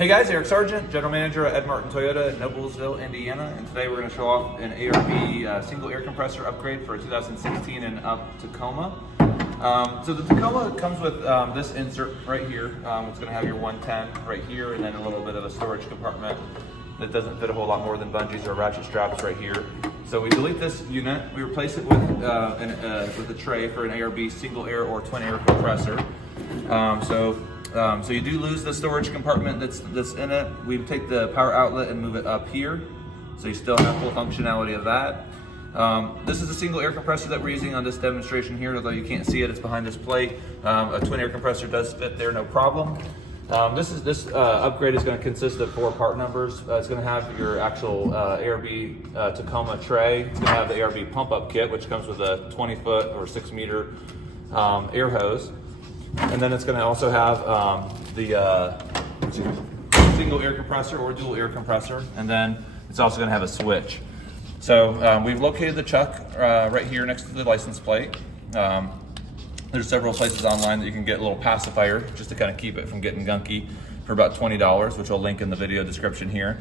Hey guys, Eric Sargent, General Manager at Ed Martin Toyota in Noblesville, Indiana, and today we're going to show off an ARB single air compressor upgrade for a 2016 and up Tacoma. So the Tacoma comes with this insert right here. It's going to have your 110 right here, and then a little bit of a storage compartment that doesn't fit a whole lot more than bungees or ratchet straps right here. So we delete this unit, we replace it with a tray for an ARB single air or twin air compressor. So you do lose the storage compartment that's in it. We take the power outlet and move it up here, so you still have full functionality of that. This is a single air compressor that we're using on this demonstration here, although you can't see it, it's behind this plate. A twin air compressor does fit there, no problem. This upgrade is going to consist of 4 part numbers. It's going to have your actual ARB Tacoma tray. It's going to have the ARB pump up kit, which comes with a 20-foot or 6-meter air hose. And then it's going to also have the single air compressor or dual air compressor, and then it's also going to have a switch. So we've located the chuck right here next to the license plate. There's several places online that you can get a little pacifier just to kind of keep it from getting gunky for about $20, which I'll link in the video description here.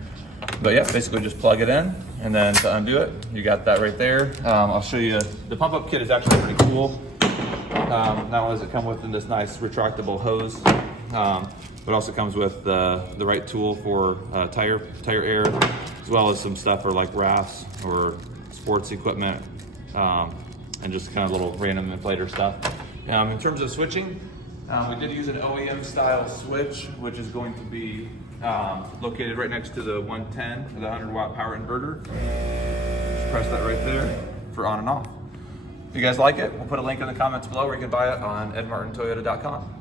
But yeah, basically just plug it in, and then to undo it, you got that right there. I'll show you, the pump up kit is actually pretty cool. Not only does it come with this nice retractable hose, but also comes with the right tool for tire air, as well as some stuff for like rafts or sports equipment, and just kind of little random inflator stuff. In terms of switching, we did use an OEM style switch, which is going to be located right next to the 110 or the 100-watt power inverter. Just press that right there for on and off. If you guys like it, we'll put a link in the comments below where you can buy it on edmartintoyota.com.